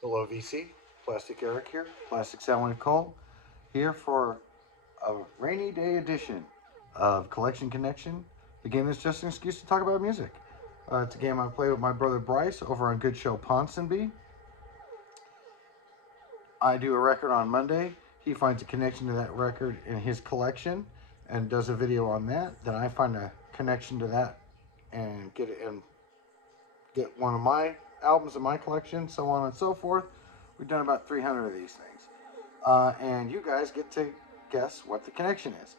Hello, VC. Plastic Eric here. Plastic Sound Cole here for a rainy day edition of Collection Connection, the game that's just an excuse to talk about music. It's a game I play with my brother Bryce over on Good Show Ponsonby. I do a record on Monday. He finds a connection to that record in his collection and does a video on that. Then I find a connection to that and get one of my albums in my collection, so on and so forth. We've done about 300 of these things. And you guys get to guess what the connection is.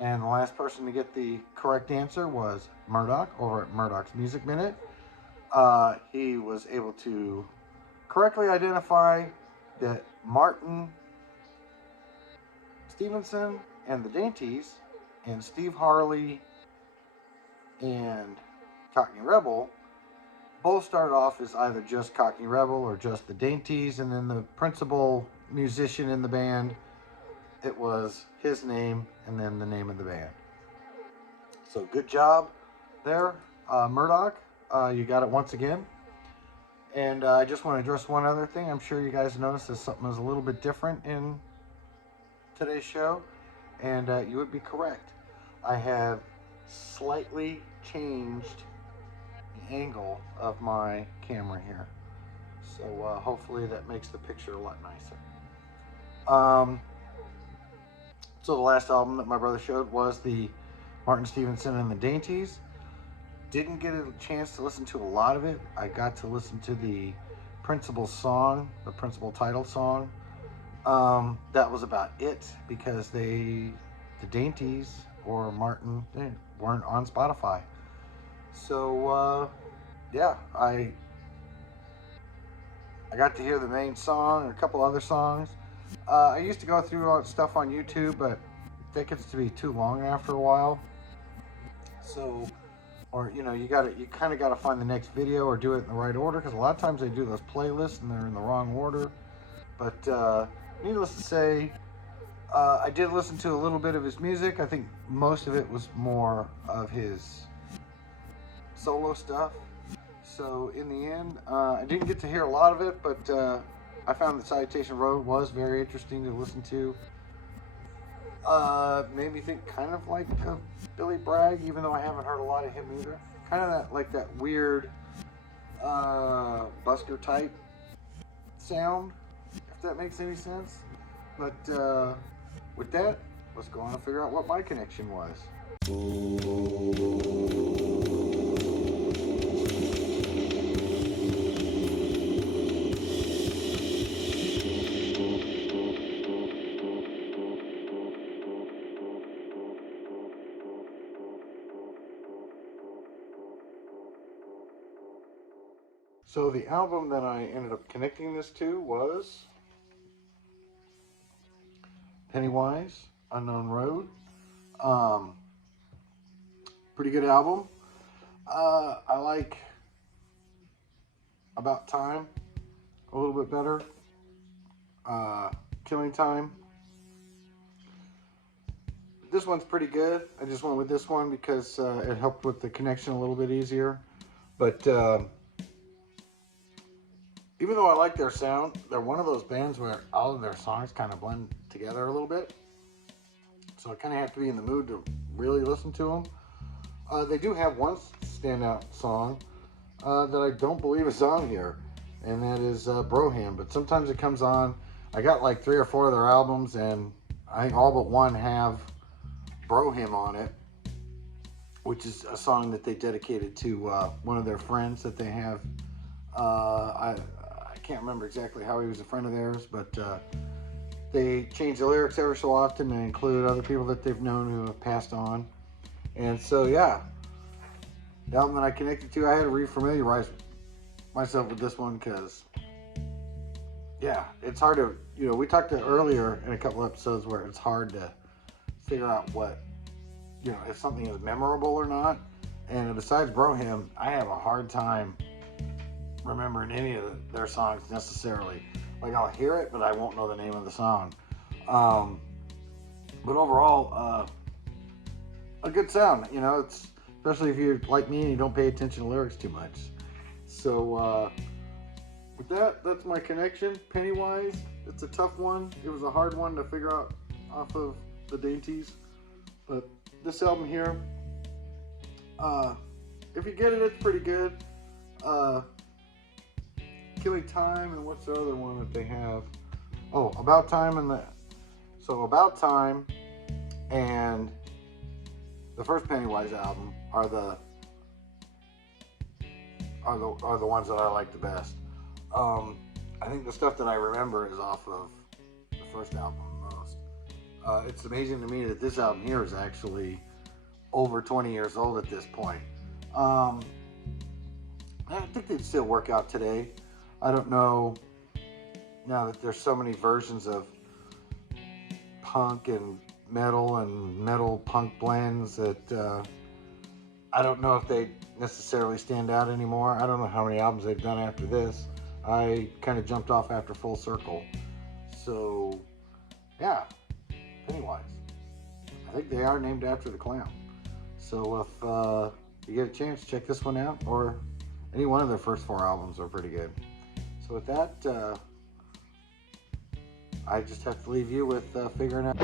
And the last person to get the correct answer was Murdock over at Murdock's Music Minute. He was able to correctly identify that Martin Stevenson and the Dainties and Steve Harley and Cockney Rebel both started off as either just Cockney Rebel or just the Dainties, and then the principal musician in the band, it was his name and then the name of the band. So good job there, Murdoch. You got it once again. And I just want to address one other thing. I'm sure you guys noticed that something is a little bit different in today's show, and you would be correct. I have slightly changed the angle of my camera here. So hopefully that makes the picture a lot nicer. So the last album that my brother showed was the Martin Stevenson and the Dainties. Didn't get a chance to listen to a lot of it. I got to listen to the principal song, the principal title song. That was about it because the Dainties or Martin, they weren't on Spotify. So yeah, I got to hear the main song and a couple other songs. I used to go through stuff on YouTube, but that gets to be too long after a while. So, or you kind of gotta find the next video or do it in the right order, because a lot of times they do those playlists and they're in the wrong order. But needless to say, I did listen to a little bit of his music. I think most of it was more of his solo stuff. So in the end, I didn't get to hear a lot of it, but I found that Citation Road was very interesting to listen to. Made me think kind of like Billy Bragg, even though I haven't heard a lot of him either. Kind of that weird busker type sound, if that makes any sense. But with that, let's go on and figure out what my connection was. So the album that I ended up connecting this to was Pennywise, Unknown Road. Pretty good album. I like About Time a little bit better. Killing Time. This one's pretty good. I just went with this one because it helped with the connection a little bit easier. But even though I like their sound, they're one of those bands where all of their songs kind of blend together a little bit. So I kind of have to be in the mood to really listen to them. They do have one standout song that I don't believe is on here, and that is Broham. But sometimes it comes on. I got like 3 or 4 of their albums, and I think all but one have Broham on it, which is a song that they dedicated to one of their friends that they have. I can't remember exactly how he was a friend of theirs, but they change the lyrics every so often and include other people that they've known who have passed on. And so, yeah, the album that I connected to, I had to re-familiarize myself with this one because, yeah, it's hard to, we talked earlier in a couple episodes where it's hard to figure out what, if something is memorable or not. And besides Broham, I have a hard time remembering any of their songs necessarily. Like, I'll hear it, but I won't know the name of the song. But overall, a good sound. It's especially if you're like me and you don't pay attention to lyrics too much. So with that, that's my connection. Pennywise, it's a tough one. It was a hard one to figure out off of the Dainties. But this album here, if you get it, it's pretty good. Killing Time, and what's the other one that they have? Oh, About Time About Time and the first Pennywise album are the ones that I like the best. I think the stuff that I remember is off of the first album the most. It's amazing to me that this album here is actually over 20 years old at this point. I think they'd still work out today. I don't know, now that there's so many versions of punk and metal punk blends, that I don't know if they necessarily stand out anymore. I don't know how many albums they've done after this. I kind of jumped off after Full Circle. So, yeah, Pennywise. I think they are named after the clown. So if you get a chance, check this one out, or any one of their first 4 albums are pretty good. So with that, I just have to leave you with figuring out.